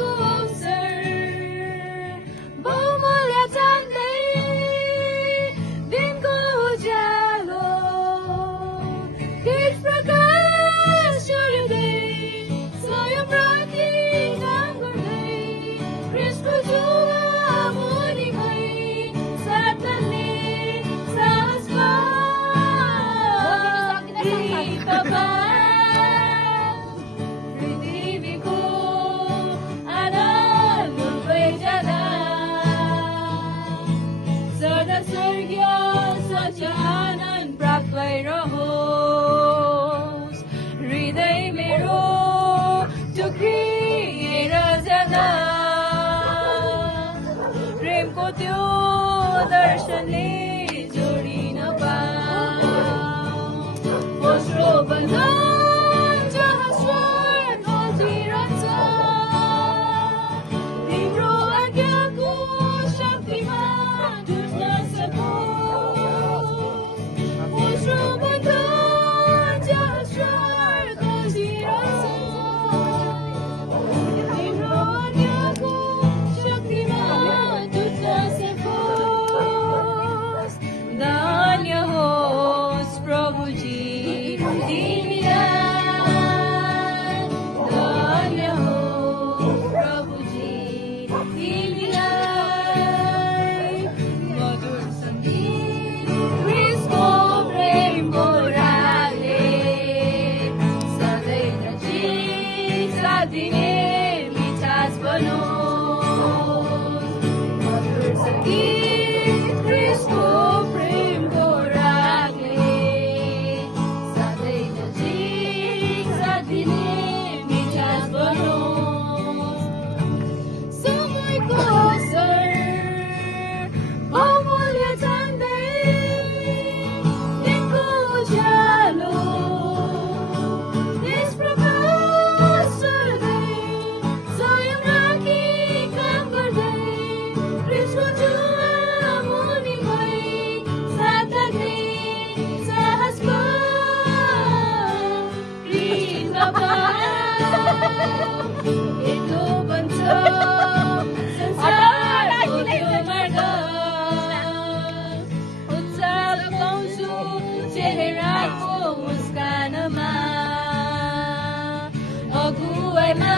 अवसर बहुमूल्य ठान्दै दिनको उज्यालो तेज प्रकाश छोड्दै स्वयं राखी काम गर्दै ख्रिस्टको जुवा मुनि भई साथले साहस पृथ्वीको आनन्द लुट्दै जाँदा सदा स्वर्गीय स्वच्छ आनन्द प्राप्त भइरहोस् हृदय मेरो टुक्रिएर जाँदा प्रेमको त्यो दर्शनले जोडिन पास्रो बन्धन जहाँ स्वर्ग जिरन्छ तिम्रो आज्ञाको शक्तिमा जुट्न सकोस् बन्धन जहाँ स्वर्ग जिरन्छ तिम्रो आज्ञाको शक्तिमा जुट्न सकोस् धन्य होस् प्रभुजी तिमीलाई धन्य होस् प्रभुजी तिमीलाई मधुर सङ्गीत ख्रिस्टको प्रेमको रागले सधैँ नजिक साथ दिने मिठास बनोस् मधुर सङ्गीत ख्रिस्टको प्रेमको रागले सधैँ नजिक साथ दिने मिठास बनोस् समयको अवसर बहुमूल्य ठान्दै दिनको उज्यालो तेज प्रकाश छोड्दै स्वयं राखी काम गर्दै ख्रिस्टको जुवा मुनि भई साथ लाग्ने साहस यस्तो बन्छ संसारको त्यो मार्ग उत्साह पाउँछु चेहराको मुस्कानमा अगुवाइमा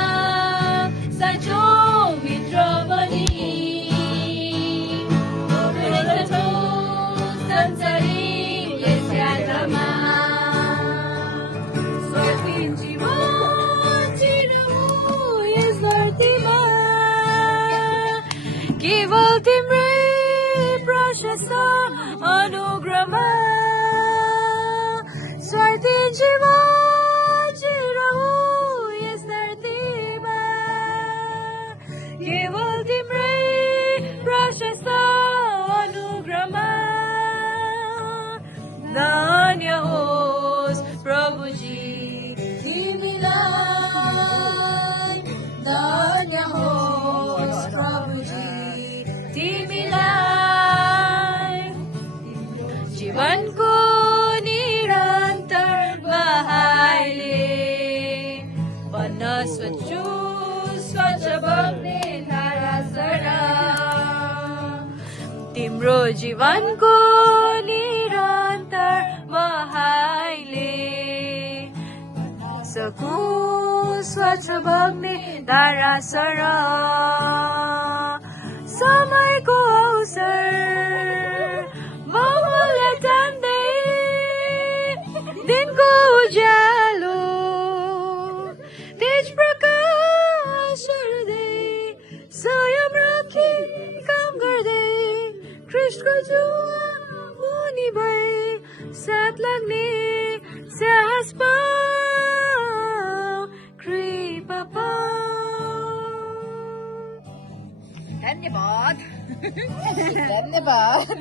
साँचो मित्र बनी संसारिक यस यात्रामा स्वार्थी जीवन जिरौँ यस धरतीमा केवल तिम्रै प्रशस्त अनुग्रहमा स्वार्थी जीवन जिरौँ यस धरतीमा केवल तिम्रै प्रशस्त अनुग्रहमा धन्य होस् प्रभुजी तिमीलाई धन्य होस् प्रभुजी तिमीलाई जीवनको निरन्तर बहाइले बन्न स्वच्छ बग्ने धारा सरा तिम्रो जीवनको निरन्तर बहाइले सकु स्वच्छ बग्ने धारा सरा समयको अवसर बहुमूल्य ठान्दै दिनको उज्यालो तेज प्रकाश छोड्दै स्वयं राखी काम गर्दै ख्रिस्टको जुवा मुनि भई साथ लाग्ने साहस पाऊ कृपा पाऊ धन्यवाद धन्यवाद